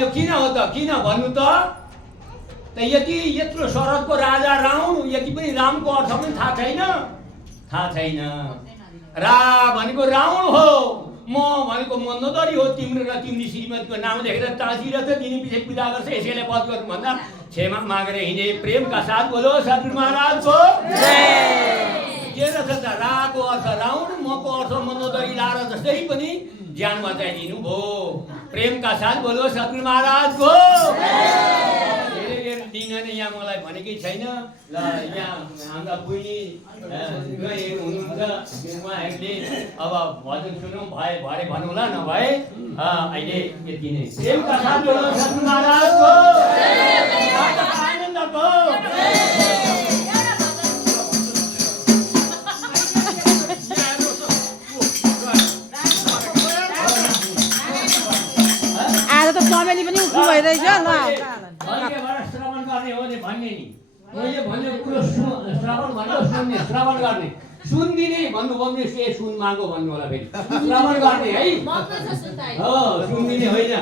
यो किन हो त किन भन्नु त यति यत्रो शरदको राजा रावण यति पनि रामको अर्थ पनि थाहा छैन रा भनेको रावण हो म भनेको मन्दोदरी हो तिम्रो र तिम्री श्रीमतीको नाम लेखेर टाँसिरहेछ दिनी पछि पूजा गर्छ यसैले वध गर्नु भन्दा क्षमा मागेर हिँडे प्रेमका साथ बोलो सतगुरु महाराजको के रहेछ त राको अर्थ रावण मको अर्थ मन्दोदरी लाएर जस्तै पनि ज्यान बचाइदिनु भयो प्रेमका साथ बोलो सतगुरु महाराजको दिन यहाँ मलाई भनेकै छैन ल यहाँ हाम्रा बहिनी हुनुहुन्छ उहाँहरूले अब भजन सुनौँ भए भरे भन्नुहोला नभए अहिले यति नै प्रेमका साथ बोलो सतगुरु महाराजको आनन्दको आज त चमेली पनि उठ्नु भइरहेछ ल श्रवण गर्ने हो भन्ने नि मैले भन्ने कुरो श्रवण भनेको सुन्ने श्रवण गर्ने सुन्दिने भन्नु से सुन मागो भन्नु होला फेरि श्रवण गर्ने है सुन्दिने होइन